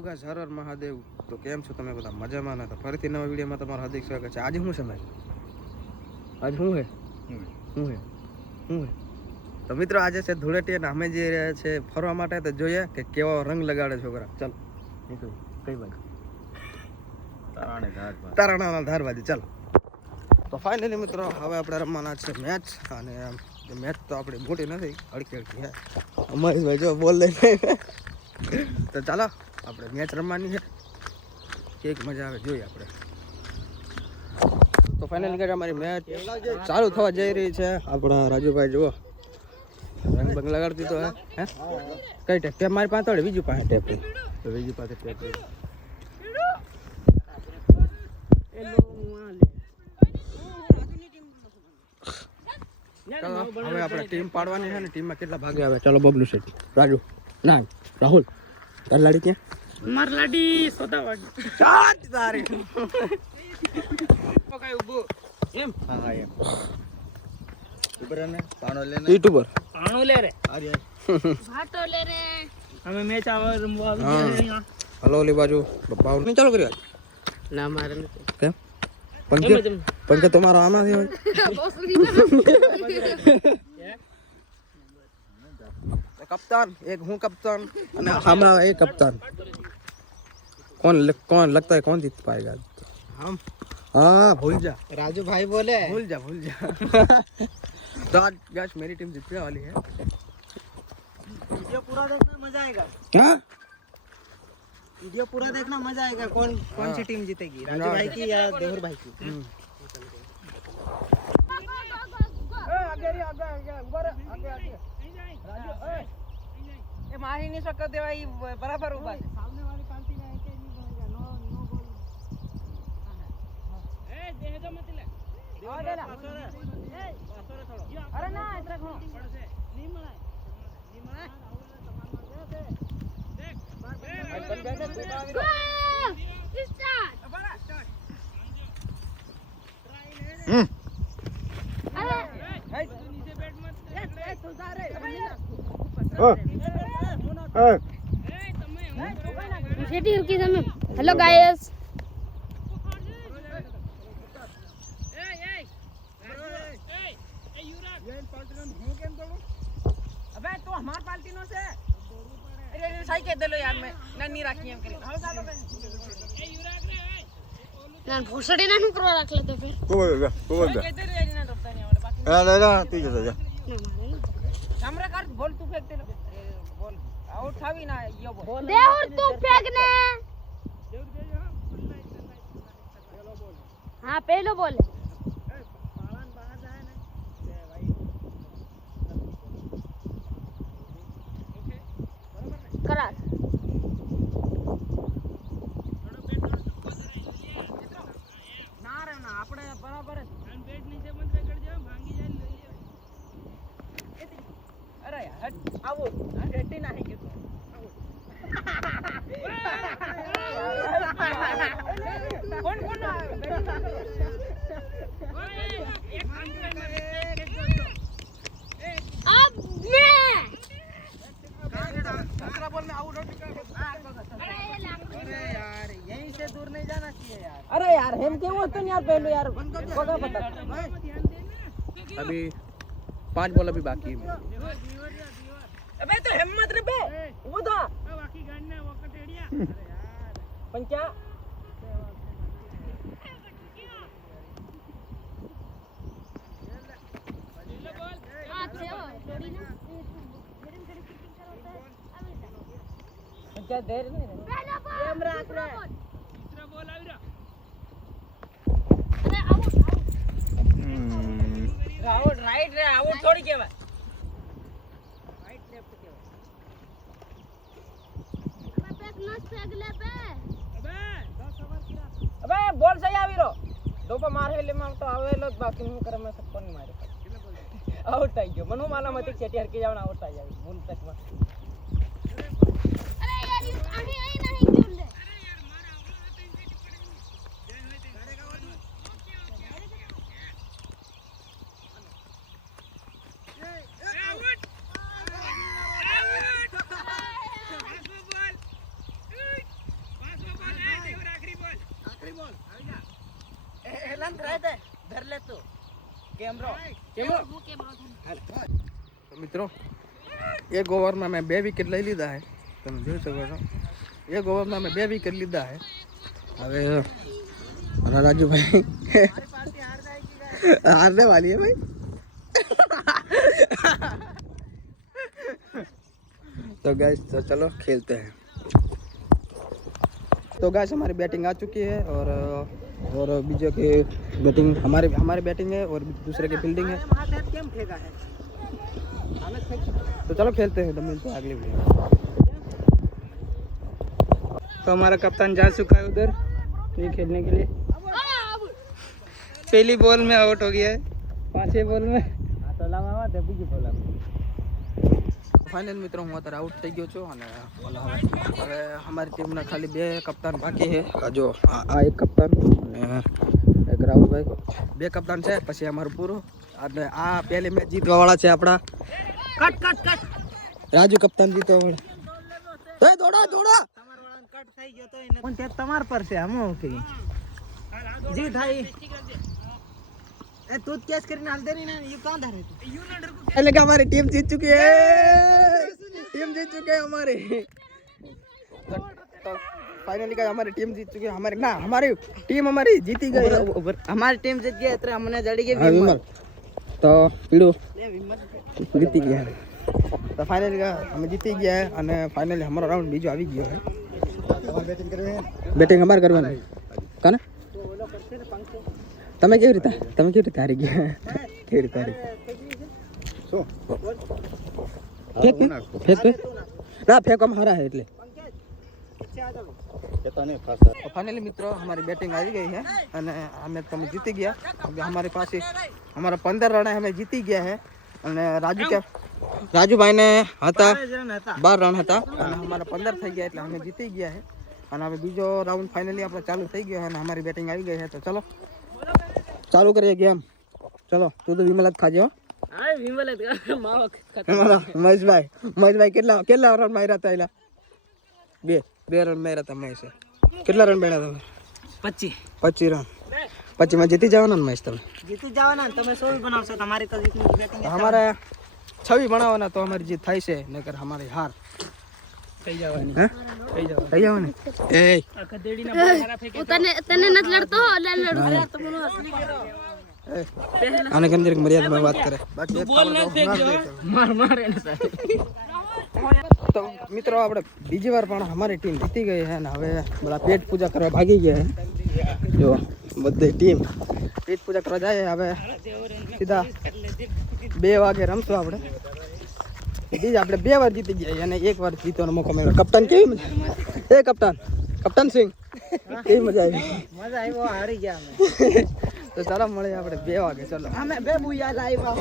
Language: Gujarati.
Hello guys, Har Har Mahadev. તો કેમ છો તમે બધા? મજામાં ને? તો ફરીથી નવા વિડીયોમાં તમારું હાર્દિક સ્વાગત છે. આજે શું છે ભાઈ? આજે શું હે તો મિત્રો આજે છે ધૂળેટી અને અમે જઈ રહ્યા છે ફરવા માટે. તો જોઈએ કે કેવો રંગ લગાડે છોકરા. ચાલો નીકળો. કઈ બાજુ? તારાણાના ધાર બાજુ. ચાલો. તો ફાઇનલી મિત્રો હવે આપણે રમવાના છે મેચ. અને મેચ તો આપણી મોટી નથી, હળકી હળકી હે. અમારી ભાઈ જો બોલ લઈને તો ચાલો આપણે મેચ રમવાની છે. કેક મજા આવે જોઈએ આપણે. તો ફાઇનલી કે અમારી મેચ ચાલુ થવા જઈ રહી છે. આપણા રાજુભાઈ જુઓ રંગ બંગ લગાડતી તો હે કઈ ટેપ ટેપ મારી પાસે થોડી બીજું પાસે ટેપ તો બીજી પાસે ટેપ હવે આપણે ટીમ પાડવાની છે ને. ટીમમાં કેટલા ભાગે આવે? ચાલો બબલુ શેઠી, રાજુ, ના રાહુલ, તાર લાડી ક્યાં? માર લાડી સોદાવાડી. ચાટ તારી પકાય ઉભો એમ. હા એમ ઉપર ને પાણો લેને યુટ્યુબર પાણો લે રે આરી ભાટો લે રે. અમે મેચ આવા રમવા આવી ગયા અહીંયા. હલો ઓલી બાજુ બાઉલ નહીં ચાલુ કર્યો ના મારે નથી. કેમ? પંખે તમારો આમાંથી હોય? કપ્તાન એક હું कप्तान અને हमारा एक कप्तान. कौन लगता है कौन जीत पाएगा? हम. हाँ भूल जा राजू भाई बोले भूल जा तो आज गाइस मेरी टीम जीतने वाली है. वीडियो पूरा देखना मजा आएगा. क्या वीडियो पूरा देखना मजा आएगा. कौन सी टीम जीतेगी, राजू भाई की या देवर भाई की? ये मार ही नहीं सकते भाई, बराबर ऊपर सामने वाली पार्टी में ऐसे नहीं बनेगा. नो गोल. ए दे दो मत ले आ दे ना. ए पासोरे छोड़ो. अरे ना इतना खो नहीं मरा देख बन जाएगा. स्टार्ट अरे नीचे बैठ मत. ए तू जा रे. Hello guys. अबे तू हमार पार्टी नो से. अरे सही कह दे लो यार, मैं नहीं राखी एम करे. हां चालो ए युवराज रे. नान भोसड़ी ना नु करवा रख ले तो फिर बोल कहते रे ना डरता नहीं हमारे बाकी. ले ले तू जा कैमरा कर बोल. तू फेंक दे लो. बोल आउट था भी ना ये बोल. देवर तू फेंकने. हाँ पहलो बोल. बाहर जाए ना भाई. ओके बराबर करा ના રે ના આપણે બરાબર જ. અને બેટ નીચે મત રેકડ જાવ, ભાંગી જાય. અરે યાર આવો રેટી ના હે કે કોણ એક अब मैं दूसरा बॉल में आउट. अरे यार यहीं से दूर नहीं जाना चाहिए यार. अरे यार हम क्यों होते नहीं यार. पहले यार बगा पता. अभी 5 बॉल अभी बाकी है. अबे तो हिम्मत रे बे वो था बाकी गाड़ने वो कटेड़िया. अरे यार पण क्या क्या देर नहीं कैमरा आक रहा है. दूसरा बॉल आ रहा. अरे आउट आउट राइट रे. आउट थोड़ी के भाई. राइट लेफ्ट के अबे फेंक ले पे. अबे बॉल सही आवी रो. दो पे मार हेले मार तो आवेलो बाकी नहीं करे. मैं सबको नहीं मारे. आउट आई गयो. मनु माला मत चेटी हर के जावना आउट आ जावी. भूल तक मत. अरे यार ये आगे आई नहीं क्यों ले. अरे यार मारा आवलो तो इनसे पड़ेगी. जय होते करेगा वो. आउट તો મિત્રો એક ઓવરમાં મેં 2 વિકેટ લઈ લીધા છે, તમે જોઈ શકો છો. એક ઓવરમાં મેં 2 વિકેટ લીધા છે. હવે મારા રાજુભાઈ हारने वाली है भाई. तो गाइस तो चलो खेलते हैं. तो गाइस हमारी बैटिंग आ चुकी है और बीजों की बैटिंग हमारी बैटिंग है और दूसरे की फील्डिंग है. तो चलो खेलते हैं. तो मिलते हैं अगली वीडियो. तो हमारा कप्तान जा चुका है उधर ये खेलने के लिए. पहली बॉल में आउट हो गया है, 5 बॉल में. फाइनल मित्रों હું અત્યારે આઉટ થઈ ગયો છું અને હવે અમારી ટીમના ખાલી 2 કપ્તાન બાકી છે. જો આ એક કપ્તાન અને એક રાહુલભાઈ, 2 કપ્તાન છે, પછી અમારું પૂરું. અને આ પહેલી મેચ જીતવા વાળા છે આપણા રાજુ કપ્તાન જીતવા વાળા. દોડા દોડા કટ થઈ ગયો તો એને પણ તે તમાર પર છે. આમ ઓકે જીત થાય ए तू कैच करने हाल दे रही ना ये कहां धरे तू यू ना डर को એટલે કે हमारी टीम जीत चुकी है. टीम जीत चुकी है हमारी. तो फाइनली का हमारी टीम जीत चुकी है. हमारी टीम हमारी जीती गई है. हमारी टीम जीत गई इतने हमने जड़ी के विमल तो पीड़ो ले विमल जीती गया है. तो फाइनली का हम जीती गया है અને फाइनली हमारा राउंड બીજો આવી ગયો है. બેટિંગ અમાર કરવાની કાને તમે કેવી રીતે હારી ગયા? કેવી રીતે હારી? શું ફેક ના ફેંકવામાં હારા है એટલે. फाइनली मित्रों हमारी बैटिंग आ गई है અને અમે તમે જીતી ગયા. હવે हमारे पास हमारा 15 रन है, हमें जीती गया है. અને રાજુભાઈ ને હતા 12 રન હતા અને અમારા 15 થઈ ગયા એટલે અમે જીતી ગયા છે. અને હવે બીજો રાઉન્ડ ફાઇનલી આપણે ચાલુ થઈ ગયો છે અને અમારી બેટિંગ આવી ગઈ છે. તો ચલો ચાલુ કરીએ गेम. चलो તું તો વિમલ જ ખાજો. હા વિમલ જ માવો અમારા મહેશભાઈ કેટલા રન માર્યા હતા? એલા 2 રન માર્યા હતા મહેશે. કેટલા રન બનાવ્યા તમે? 25 રન. 25 માં જીતી જવાના ને મહેશ? તમે જીતી જવાના તમે 16 બનાવશો તમારી તો જીતની બેટિંગ हमारे 26 बनावाना तो हमारी जीत थाई से नकर हमारी हार થઈ જવાની થઈ જવાની. એ કદેડી ના બોલ મારા ફેંકે तने नत लड़तो हो ले लड़ो तो मनो असली करो. आने के अंदर मर्यादा में बात करे. बाकी બોલ ના ફેંકજો માર એને તો મિત્રો આપણે બીજી વાર પણ અમારી ટીમ જીતી ગઈ છે અને હવે બધા પેટ પૂજા કરવા ભાગી ગયા છે. જો બધી ટીમ પેટ પૂજા કરવા જાય. હવે સીધા 2 વાગે રમશું આપણે. આપણે 2 વાર જીતી ગયા અને 1 વાર જીતવાનો મોકો મળ્યો. કપ્તાન કેવી મજા? કપ્તાન સિંહ કેવી મજા આવી? મજા આવ્યો હારી ગયા અમે તો ચાલો મળીએ આપણે 2 વાગે. ચાલો અમે બે બુયા લાવ્યા